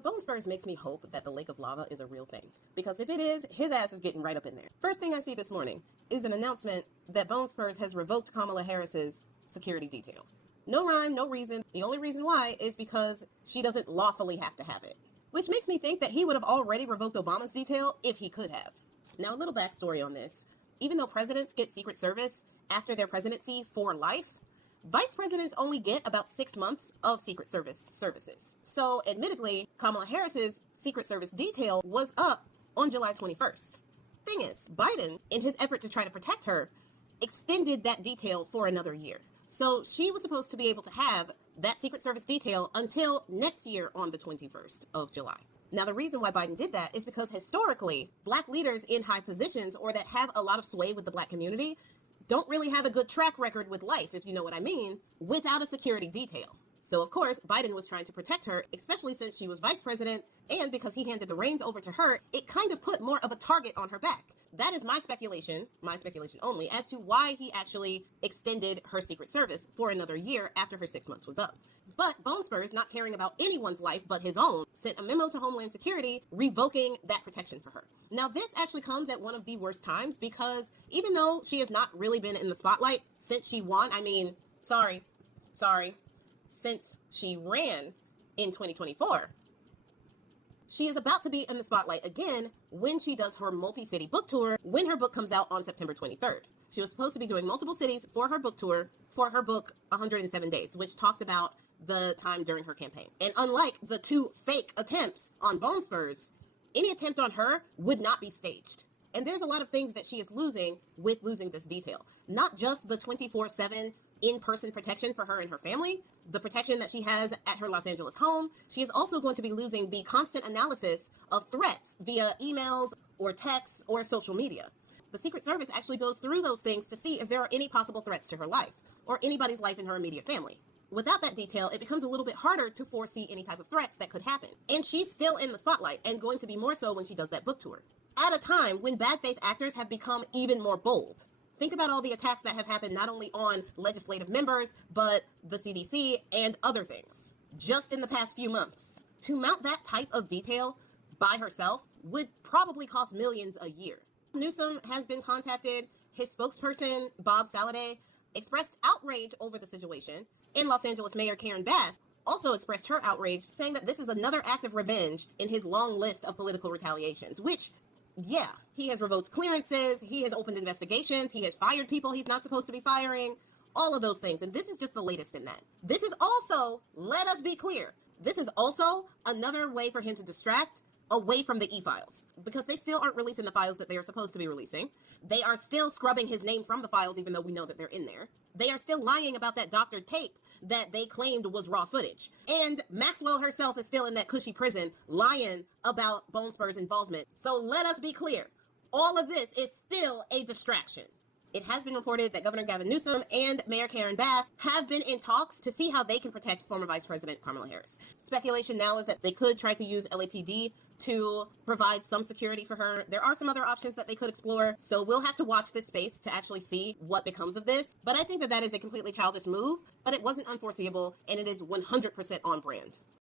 Bone Spurs makes me hope that the Lake of Lava is a real thing. Because if it is, his ass is getting right up in there. First thing I see this morning is an announcement that Bone Spurs has revoked Kamala Harris's security detail. No rhyme, no reason. The only reason why is because she doesn't lawfully have to have it. Which makes me think that he would have already revoked Obama's detail if he could have. Now, a little backstory on this. Even though presidents get Secret Service after their presidency for life, vice presidents only get about 6 months of Secret Service services. So, admittedly, Kamala Harris's Secret Service detail was up on July 21st. Thing is, Biden, in his effort to try to protect her, extended that detail for another year. So she was supposed to be able to have that Secret Service detail until next year on the 21st of July. Now, the reason why Biden did that is because historically, Black leaders in high positions or that have a lot of sway with the Black community don't really have a good track record with life, if you know what I mean, without a security detail. So, of course, Biden was trying to protect her, especially since she was vice president, and because he handed the reins over to her, it kind of put more of a target on her back. That is my speculation only, as to why he actually extended her Secret Service for another year after her 6 months was up. But Bone Spurs, not caring about anyone's life but his own, sent a memo to Homeland Security revoking that protection for her. Now, this actually comes at one of the worst times because even though she has not really been in the spotlight since she won, since she ran in 2024, she is about to be in the spotlight again when she does her multi-city book tour when her book comes out on September 23rd. She was supposed to be doing multiple cities for her book tour for her book 107 Days, which talks about the time during her campaign. And unlike the 2 fake attempts on Bone Spurs, any attempt on her would not be staged. And there's a lot of things that she is losing with losing this detail. Not just the 24/7 in-person protection for her and her family, the protection that she has at her Los Angeles home. She is also going to be losing the constant analysis of threats via emails or texts or social media. The Secret Service actually goes through those things to see if there are any possible threats to her life or anybody's life in her immediate family. Without that detail, it becomes a little bit harder to foresee any type of threats that could happen. And she's still in the spotlight and going to be more so when she does that book tour. At a time when bad faith actors have become even more bold. Think about all the attacks that have happened not only on legislative members, but the CDC and other things, just in the past few months. To mount that type of detail by herself would probably cost millions a year. Newsom has been contacted. His spokesperson, Bob Saladay, expressed outrage over the situation, and Los Angeles Mayor Karen Bass also expressed her outrage, saying that this is another act of revenge in his long list of political retaliations, which, yeah, he has revoked clearances, he has opened investigations, he has fired people he's not supposed to be firing, all of those things. And this is just the latest in that. This is also, let us be clear, this is also another way for him to distract away from the e-files, because they still aren't releasing the files that they are supposed to be releasing. They are still scrubbing his name from the files, even though we know that they're in there. They are still lying about that doctored tape that they claimed was raw footage. And Maxwell herself is still in that cushy prison lying about Bone Spurs' involvement. So let us be clear. All of this is still a distraction. It has been reported that Governor Gavin Newsom and Mayor Karen Bass have been in talks to see how they can protect former Vice President Kamala Harris. Speculation now is that they could try to use LAPD to provide some security for her. There are some other options that they could explore, so we'll have to watch this space to actually see what becomes of this. But I think that is a completely childish move, but it wasn't unforeseeable, and it is 100% on brand.